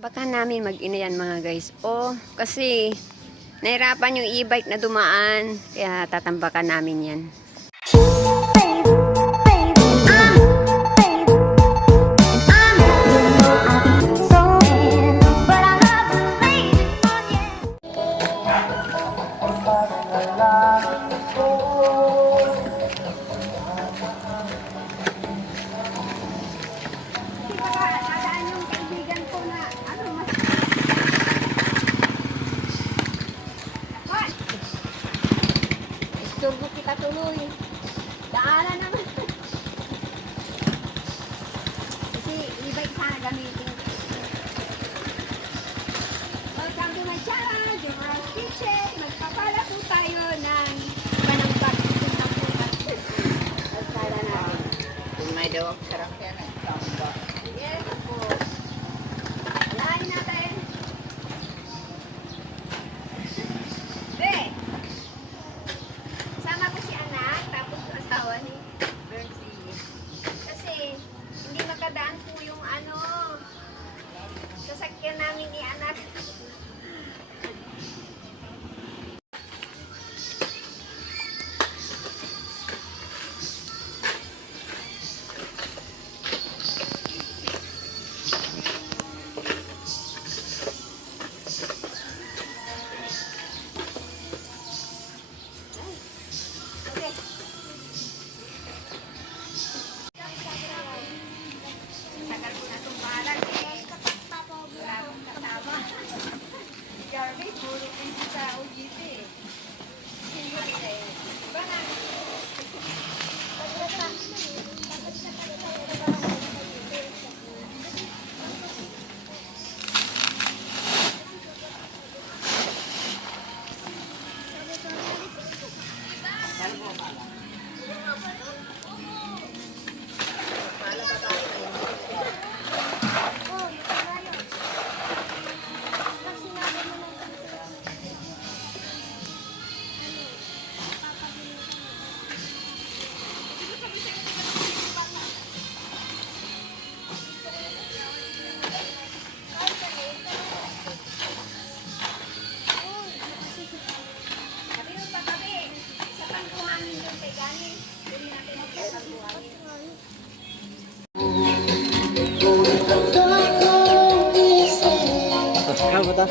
Baka namin mag-inayan mga guys. Kasi nahirapan yung e-bike na dumaan. Kaya tatambakan namin yan. Turbo kita tuloy. Daanan naman. Kasi e-bike sana gamitin. Welcome to my channel, Jemara's Kitchen. Magpapala po tayo ng panambak. Magpala natin. Kung may dawang sarap yan, tambak. Yes, po. Lahain natin. Be! Sama ko si anak, tapos yung asawa ni Bercy. Kasi hindi makadaan po yung sasakyan namin ni anak. Okay. Tagal ko na itong balag eh. Wala akong katama. Garby, puro pinsi sa UGT eh. Iba na. Sabi mo pa kami, sa pangkuhanin yung kay Gani, hindi natin magkakabuhanin. Apa ta?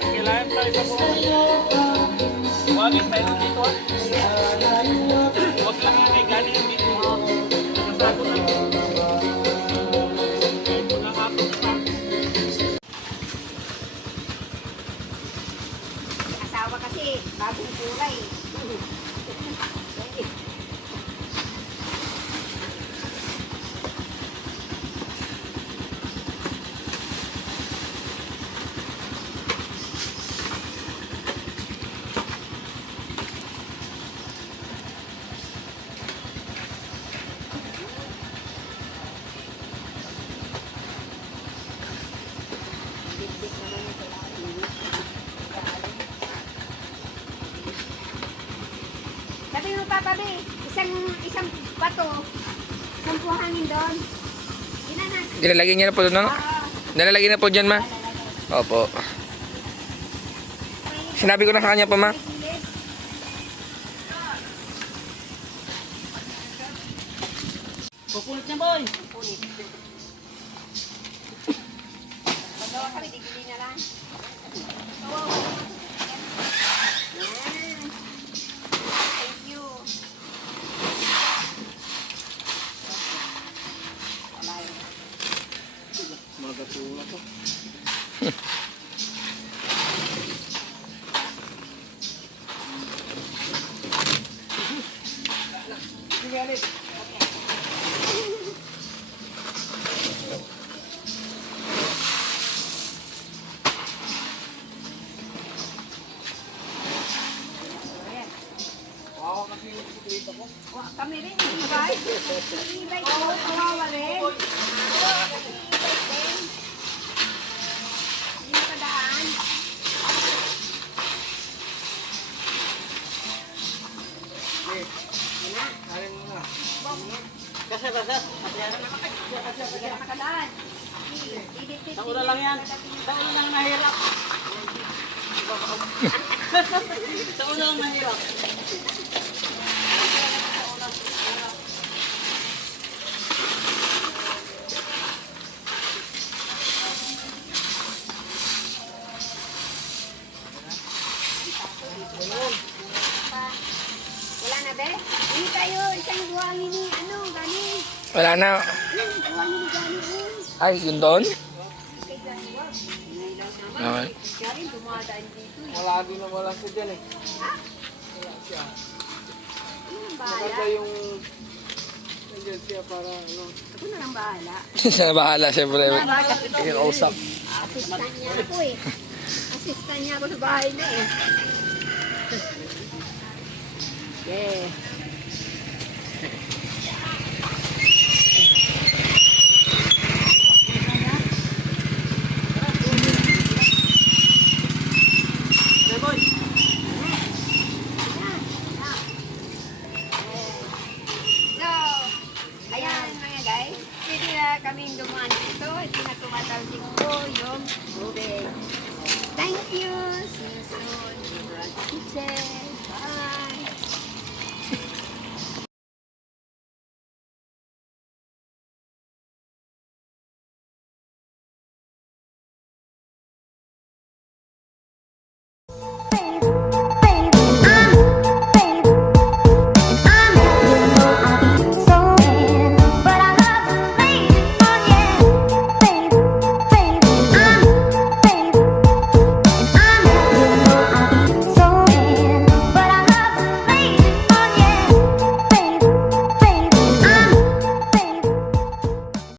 Kailangan tayo sa buhay. Huwagin tayo dito ah. Huwag lang nga kay Gani yung dito. Nasago na. Ito na hapon na. Asawa kasi, bagong kulay. Big naman yung kailangan. Sabi mo pa Be, isang bato, isang buhangin doon. Ina na. Nilalagay niya na po doon, ano? Nilalagay na po dyan, ma? Opo. Sinabi ko na sa kanya pa, ma. Pupunit niya, boy. Magawa kami, digili na lang. Yan. Thank you. Magatula ko. Kami rin, e-bike. E-bike ko, kawawa rin. Kasi e-bike din. Hindi nakadaan. Alin mo na. Kasi. Nakadaan. Sa una lang yan. Sa una lang nahirap. Sa una lang nahirap. Wala na, be? Hindi tayo, isang buwangin ni, gani. Wala na. Buwangin ni gani, Ay, yun doon? Kay gani, wag. Ngayon naman. Okay. Siya rin, dumadaan dito. Malagi na wala siya dyan eh. Ha? Wala siya. Ano ang Maganda bahala? yung nandiyan siya para ano. Ako na lang bahala. Siya bahala, siyempre. Ikausap. Assistant niya ako eh. Assistant niya ako sa bahay na eh. Yeah. Ano boy? So, ayan mga guys. Pwede na kaming dumaan dito. Hindi na tumatalsik po yung tubig. Thank you. See you soon. Kitchen. Bye.